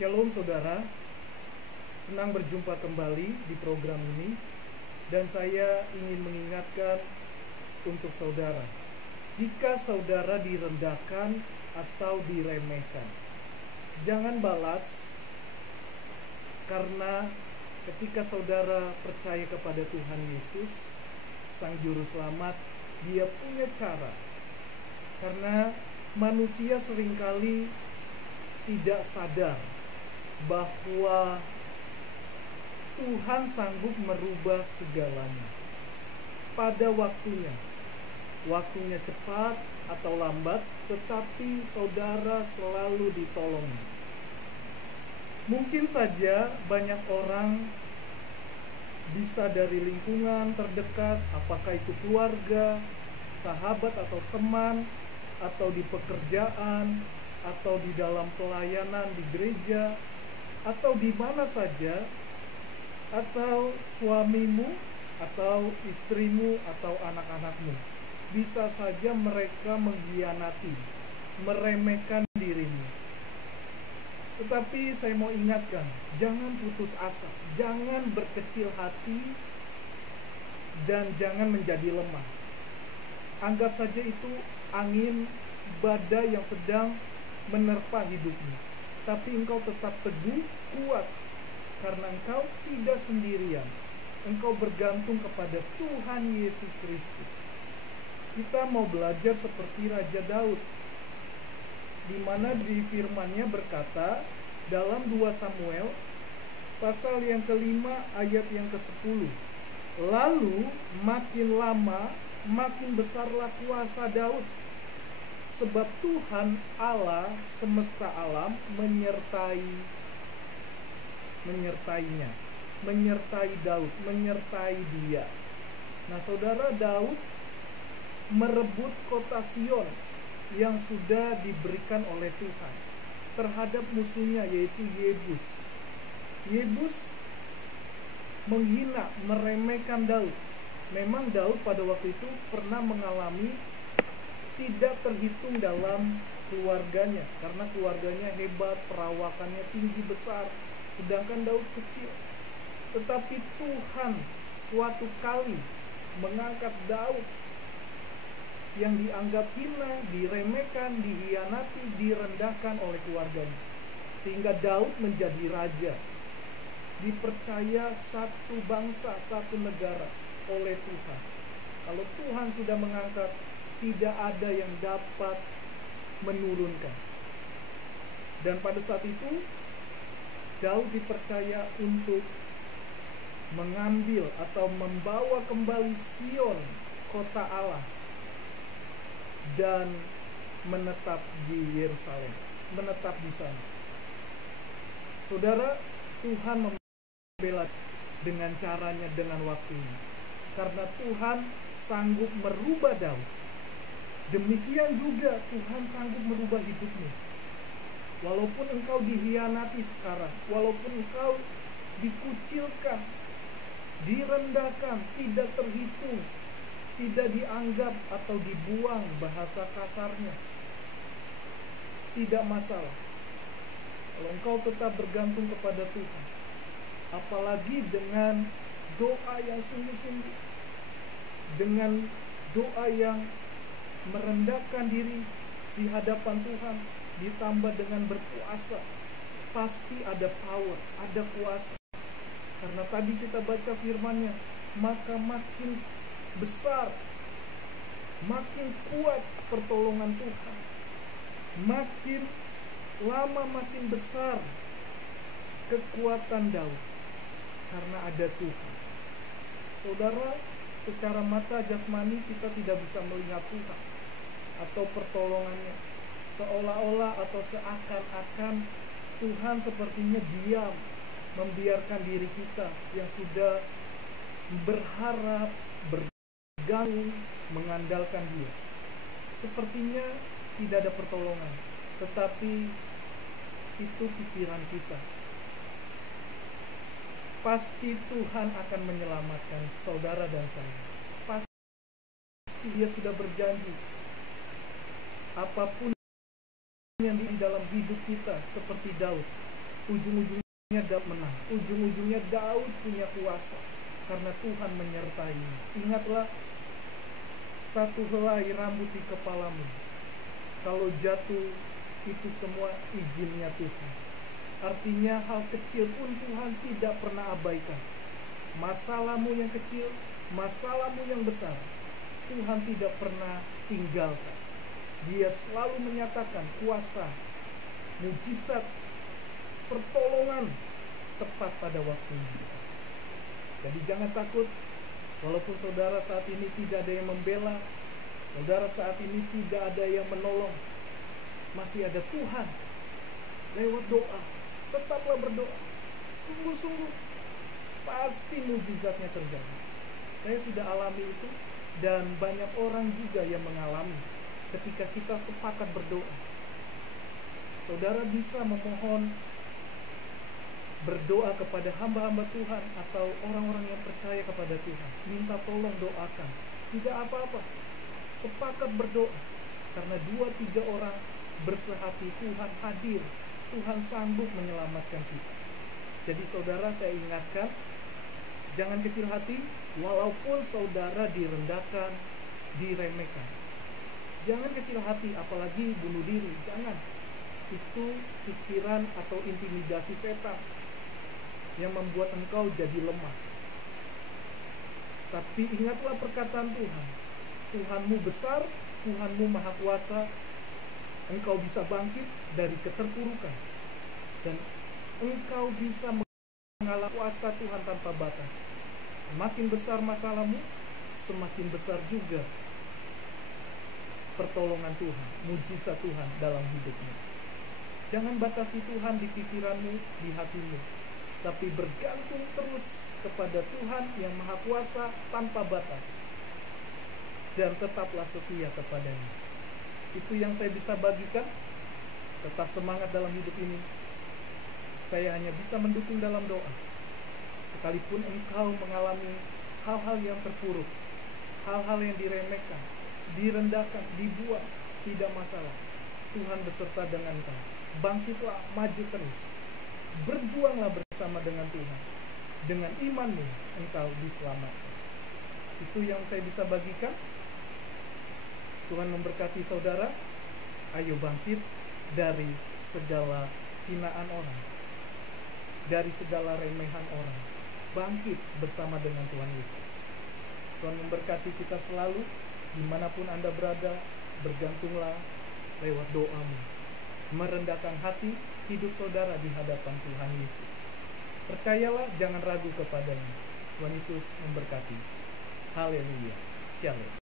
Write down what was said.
Shalom saudara, senang berjumpa kembali di program ini. Dan saya ingin mengingatkan untuk saudara, jika saudara direndahkan atau diremehkan, jangan balas, karena ketika saudara percaya kepada Tuhan Yesus, Sang Juru Selamat, Dia punya cara. Karena manusia seringkali tidak sadar bahwa Tuhan sanggup merubah segalanya pada waktunya. Waktunya cepat atau lambat, tetapi saudara selalu ditolong. Mungkin saja banyak orang, bisa dari lingkungan terdekat, apakah itu keluarga, sahabat atau teman, atau di pekerjaan, atau di dalam pelayanan di gereja, atau di mana saja, atau suamimu, atau istrimu, atau anak-anakmu. Bisa saja mereka mengkhianati, meremehkan dirimu. Tetapi saya mau ingatkan, jangan putus asa, jangan berkecil hati, dan jangan menjadi lemah. Anggap saja itu angin badai yang sedang menerpa hidupmu. Tapi engkau tetap teguh, kuat, karena engkau tidak sendirian. Engkau bergantung kepada Tuhan Yesus Kristus. Kita mau belajar seperti Raja Daud, di mana di firman-Nya berkata dalam 2 Samuel pasal yang kelima ayat yang ke-10, lalu makin lama makin besarlah kuasa Daud, sebab Tuhan Allah semesta alam menyertainya, menyertai Daud, menyertai dia. Nah saudara, Daud merebut kota Sion yang sudah diberikan oleh Tuhan terhadap musuhnya, yaitu Yebus. Yebus menghina, meremehkan Daud. Memang Daud pada waktu itu pernah mengalami tidak terhitung dalam keluarganya, karena keluarganya hebat, perawakannya tinggi besar, sedangkan Daud kecil. Tetapi Tuhan suatu kali mengangkat Daud yang dianggap hina, diremehkan, dikhianati, direndahkan oleh keluarganya, sehingga Daud menjadi raja, dipercaya satu bangsa, satu negara oleh Tuhan. Kalau Tuhan sudah mengangkat, tidak ada yang dapat menurunkan. Dan pada saat itu Daud dipercaya untuk mengambil atau membawa kembali Sion, kota Allah, dan menetap di Yerusalem, menetap di sana. Saudara, Tuhan membela dengan caranya, dengan waktunya, karena Tuhan sanggup merubah Daud. Demikian juga Tuhan sanggup merubah hidupmu. Walaupun engkau dikhianati sekarang, walaupun engkau dikucilkan, direndahkan, tidak terhitung, tidak dianggap atau dibuang, bahasa kasarnya, tidak masalah. Kalau engkau tetap bergantung kepada Tuhan, apalagi dengan doa yang sungguh-sungguh, dengan doa yang merendahkan diri di hadapan Tuhan, ditambah dengan berpuasa, pasti ada power, ada kuasa. Karena tadi kita baca firman-Nya, maka makin besar, makin kuat pertolongan Tuhan, makin lama makin besar kekuatan Daud, karena ada Tuhan. Saudara, secara mata jasmani kita tidak bisa melihat Tuhan atau pertolongannya, seolah-olah atau seakan-akan Tuhan sepertinya diam, membiarkan diri kita yang sudah berharap, bergantung, mengandalkan Dia. Sepertinya tidak ada pertolongan, tetapi itu pikiran kita. Pasti Tuhan akan menyelamatkan saudara dan saya. Pasti Dia sudah berjanji. Apapun yang di dalam hidup kita, seperti Daud, ujung-ujungnya Daud menang, ujung-ujungnya Daud punya kuasa karena Tuhan menyertainya. Ingatlah, satu helai rambut di kepalamu, kalau jatuh itu semua izinnya Tuhan. Artinya hal kecil pun Tuhan tidak pernah abaikan. Masalahmu yang kecil, masalahmu yang besar, Tuhan tidak pernah tinggalkan. Dia selalu menyatakan kuasa, mujizat, pertolongan tepat pada waktunya. Jadi jangan takut, walaupun saudara saat ini tidak ada yang membela, saudara saat ini tidak ada yang menolong, masih ada Tuhan. Lewat doa, tetaplah berdoa. Sungguh-sungguh pasti mujizatnya terjadi. Saya sudah alami itu, dan banyak orang juga yang mengalami. Ketika kita sepakat berdoa, saudara bisa memohon, berdoa kepada hamba-hamba Tuhan atau orang-orang yang percaya kepada Tuhan, minta tolong doakan. Tidak apa-apa, sepakat berdoa, karena 2-3 orang bersehati, Tuhan hadir, Tuhan sanggup menyelamatkan kita. Jadi saudara, saya ingatkan, jangan kecil hati, walaupun saudara direndahkan, diremehkan. Jangan kecil hati, apalagi bunuh diri, jangan. Itu pikiran atau intimidasi setan yang membuat engkau jadi lemah. Tapi ingatlah perkataan Tuhan, Tuhanmu besar, Tuhanmu maha kuasa. Engkau bisa bangkit dari keterpurukan, dan engkau bisa mengalami kuasa Tuhan tanpa batas. Semakin besar masalahmu, semakin besar juga pertolongan Tuhan, mujizat Tuhan dalam hidupmu. Jangan batasi Tuhan di pikiranmu, di hatimu, tapi bergantung terus kepada Tuhan yang maha kuasa tanpa batas, dan tetaplah setia kepadanya. Itu yang saya bisa bagikan. Tetap semangat dalam hidup ini. Saya hanya bisa mendukung dalam doa. Sekalipun engkau mengalami hal-hal yang terpuruk, hal-hal yang diremehkan, direndahkan, dibuang, tidak masalah. Tuhan beserta dengan engkau. Bangkitlah, maju terus. Berjuanglah bersama dengan Tuhan. Dengan imanmu engkau diselamatkan. Itu yang saya bisa bagikan. Tuhan memberkati saudara. Ayo bangkit dari segala hinaan orang, dari segala remehan orang. Bangkit bersama dengan Tuhan Yesus. Tuhan memberkati kita selalu. Dimanapun Anda berada, bergantunglah lewat doamu, merendahkan hati hidup saudara di hadapan Tuhan Yesus. Percayalah, jangan ragu kepadanya. Tuhan Yesus memberkati. Haleluya. Shalom.